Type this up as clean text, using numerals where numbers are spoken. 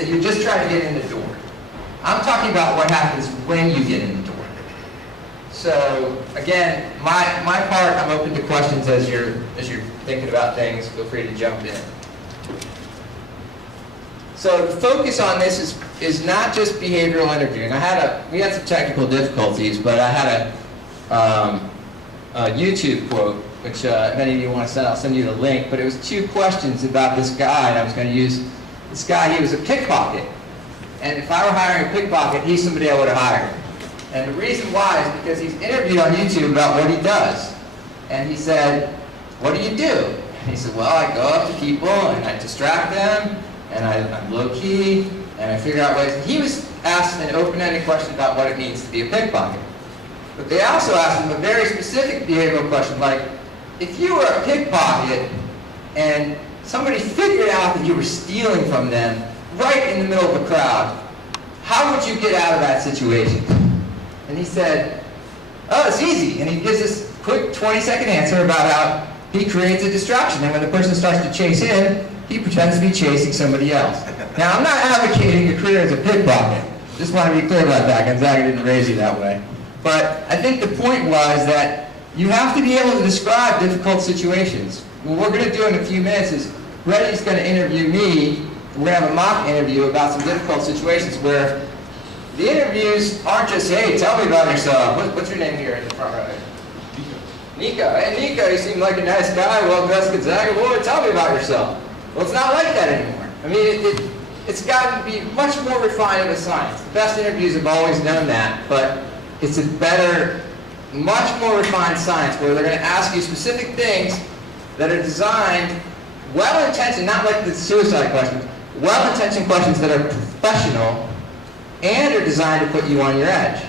that you're just trying to get in the door. I'm talking about what happens when you get in the door. So again, my part, I'm open to questions as you're thinking about things. Feel free to jump in. So the focus on this is not just behavioral interviewing. We had some technical difficulties, but I had a YouTube quote, which if any of you want to send, I'll send you the link. But it was 2 questions about this guy, and I was going to use this guy. He was a pickpocket, and if I were hiring a pickpocket, he's somebody I would have hired. And the reason why is because he's interviewed on YouTube about what he does. And he said, "What do you do?" And he said, "Well, I go up to people and I distract them, and I'm low-key, and I figure out ways." And he was asked an open-ended question about what it means to be a pickpocket. But they also asked him a very specific behavioral question, like, if you were a pickpocket and somebody figured out that you were stealing from them right in the middle of a crowd, how would you get out of that situation? And he said, "Oh, it's easy." And he gives this quick 20-second answer about how he creates a distraction. And when the person starts to chase him, he pretends to be chasing somebody else. Now, I'm not advocating a career as a pickpocket. Just want to be clear about that. Gonzaga didn't raise you that way. But I think the point was that you have to be able to describe difficult situations. What we're going to do in a few minutes is Reddy's going to interview me. We're going to have a mock interview about some difficult situations where the interviews aren't just, "Hey, tell me about yourself." What's your name here in the front row? Nico. "Hey, Nico, you seem like a nice guy. Well dressed, Gonzaga. Boy, tell me about yourself." Well, it's not like that anymore. I mean, it's gotten to be much more refined of a science. The best interviews have always known that, but it's a better, much more refined science where they're going to ask you specific things that are designed, well-intentioned, not like the suicide questions, well-intentioned questions that are professional and are designed to put you on your edge.